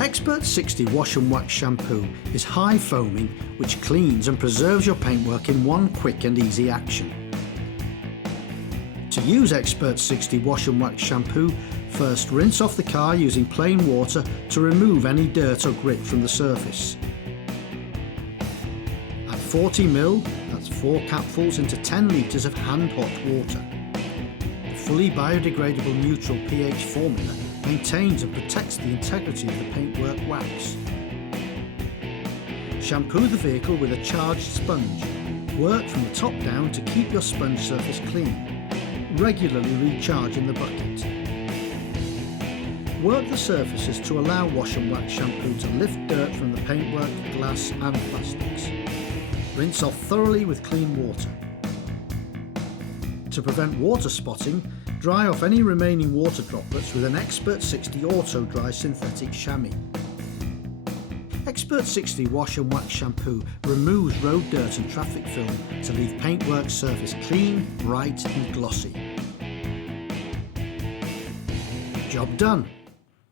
Xpert-60 Wash and Wax Shampoo is high foaming, which cleans and preserves your paintwork in one quick and easy action. To use Xpert-60 Wash and Wax Shampoo, first rinse off the car using plain water to remove any dirt or grit from the surface. Add 40 ml, that's 4 capfuls into 10 litres of hand hot water. The fully biodegradable neutral pH formula maintains and protects the integrity of the paintwork wax. Shampoo the vehicle with a charged sponge. Work from the top down to keep your sponge surface clean. Regularly recharge in the bucket. Work the surfaces to allow wash and wax shampoo to lift dirt from the paintwork, glass and plastics. Rinse off thoroughly with clean water. To prevent water spotting, dry off any remaining water droplets with an Xpert-60 Auto Dry Synthetic Chamois. Xpert-60 Wash and Wax Shampoo removes road dirt and traffic film to leave paintwork surface clean, bright and glossy. Job done!